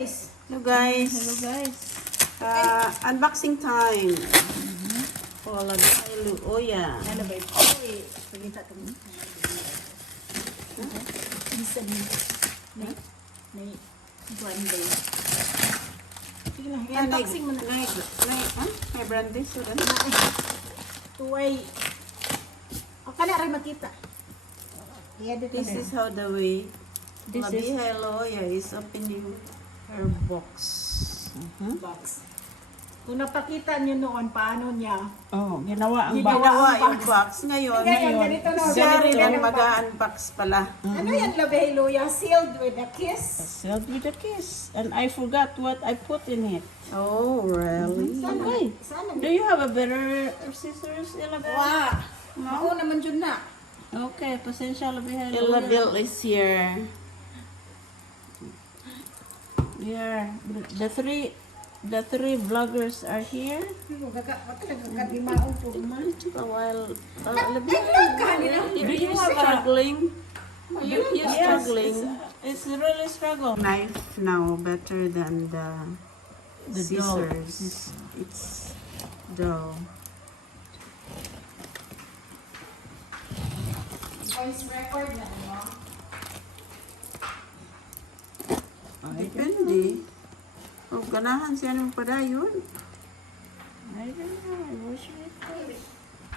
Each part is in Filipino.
Hello guys. Hello guys. Unboxing time. For Labihay Looya. Ano ba ito? Pagkita ito mo. Isa din. May one day. Sige lang. Unboxing mo na. May brandy sudan. Tuway. O ka na rin makita. This is how the way Labihay Looya is opening her box. Box. Kung napakita niyo noon, paano niya? Oh, ginawa ang Ginawa box. yung box. Ngayon, ganito na. ganito mag-unbox pala. Ano yan, Labihay Looya? Sealed with a kiss? Sealed with a kiss. And I forgot what I put in it. Oh, really? Okay. Sana. Do you have a better scissors, Ilabel? Wow. Ako naman dyan na. Okay, pasensya, Labihay Ella Looya. Bill is here. Here, the three vloggers are here. Kakadimaon po man. While Do you have a struggling, you struggling. It's really struggle. Knife now better than the dough. scissors. It's dough. Voice record na, no? Depende. Oh, ganahan siya ng padayon. I don't know. I wish it was.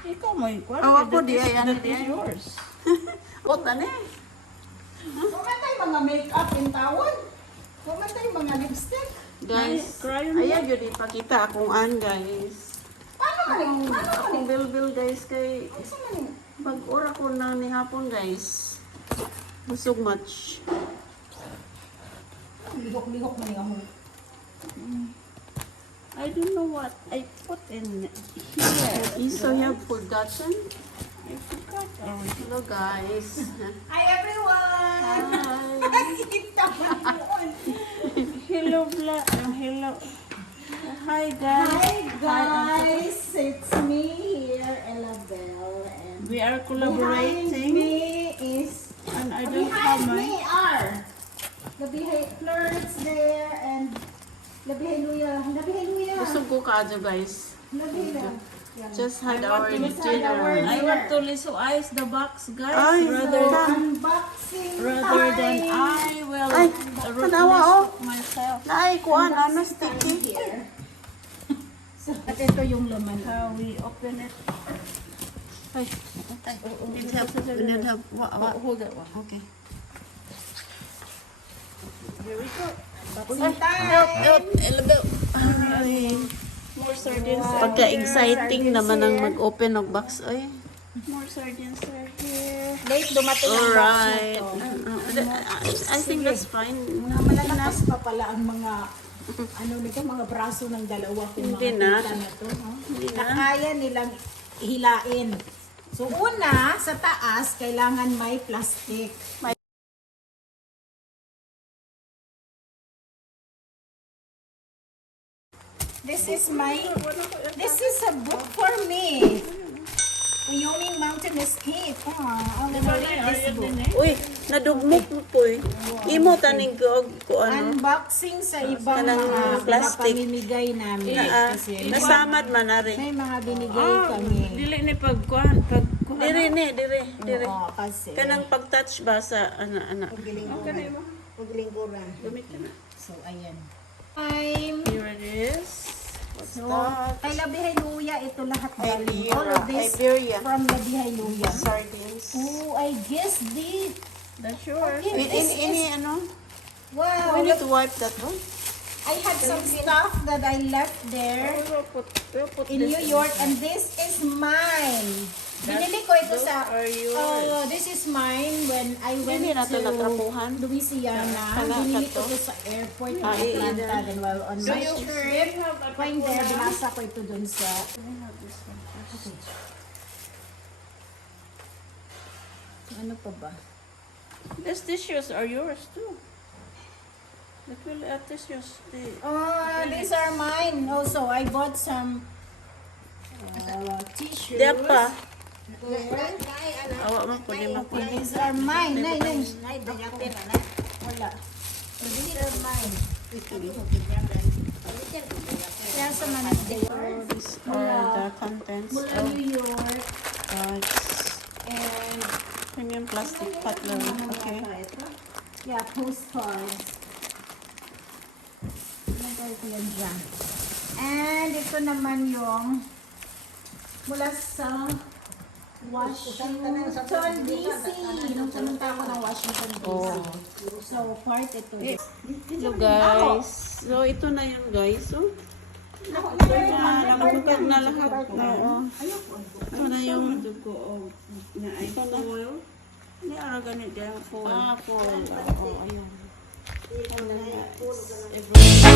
Ikaw mo ikaw. Oh, ako di ay ano That di is ay. yours. What na Huwag tayo mga makeup in tawon. Huwag tayo mga lipstick. Guys, Cry on ayan yun ipakita akong guys. Paano man eh? Paano man Akong bilbil guys kay eh? Saan man eh? pag-ura ko na ni hapon guys. Busog much. Lihok-lihok man ako. I don't know what I put in here. So you have forgotten? I forgot already. Hello guys. Hi everyone! Kita man yun. Hello, hello. Hi, guys. Hi guys! It's me here, Ella Bell. And We are behind collaborating. me is... And I don't have Behind me my... are Labihay flirts there and Labihay Looya. Labihay Looya. Busog ko kaadyo guys. Labihay. Just had our Just had our dinner. I want to visualize the box, guys. Ay, rather Unboxing than time. I will Ay, tanawa, oh. myself. Naay kuan ano sticky. Here. So, at ito yung laman. How we open it. Ay, need help. What? Hold it. Okay. Here we go. Unboxing time. Ay, More sardines. pagka-exciting naman ang mag-open ng box. Ay, More sardines are here. Late dumating ang box alright. na to. I think that's fine. Malalakas pa pala ang mga ano nito, mga braso ng dalawa kung Hindi mga na. kita na to. No? Hindi na. Na kaya nilang hilain. So una, sa taas, kailangan may plastic. This is a book for me. Wyoming Mountain Escape. I will read this book. Uy, nadugmok mo po eh. Imo taning ko ano. Unboxing sa ibang Kanang mga plastic. pamimigay namin. Kasi Nasamad man na rin. may mga binigay kami. Dili ni pagkuhan. Dire. Oo, kasi. Kanang pag-touch ba sa ana. Paglingkuran. Gamit ka na. So, ayan. I'm Here it is. What's so, that? kay Labihay Looya, ito lahat galing. All Iberia. of this Iberia. from Labihay Looya. Sardines. Oh, I guess this. That's yours. Any ano? Wow. We need to wipe that one. I had some stuff that I left there We'll put in this New York, and this is mine. Binili ko ito sa... are yours. Oh, this is mine when I went Hindi na ito to natrapuhan. Louisiana. Kana- Binili ko kato. ito sa airport ng Ah, Atlanta. Then while on my you trip, have a find there, binasa ko ito dun sa... Ano pa ba? These tissues are yours too. The toilet tissues. Oh, these are mine. Also, I bought some tissues. Diya pa. There. Awa man po di man po. These are mine. Nay. Wala. So these are mine. Kaya sa man These are the contents mula of New York bags. and Premium plastic cutlery. Okay. yeah, postcards. Nagay ko yan dyan. And ito naman yung mula sa Washington DC. Nung pumunta ako ng Washington DC. Oh. So, part ito. Hello guys. So ito na yun guys. So, nakapagpag na lahat. Oo. Ito na yung ito na yung hindi ara ganit dyan. Full. Full. Oo, ayun. Ito na guys.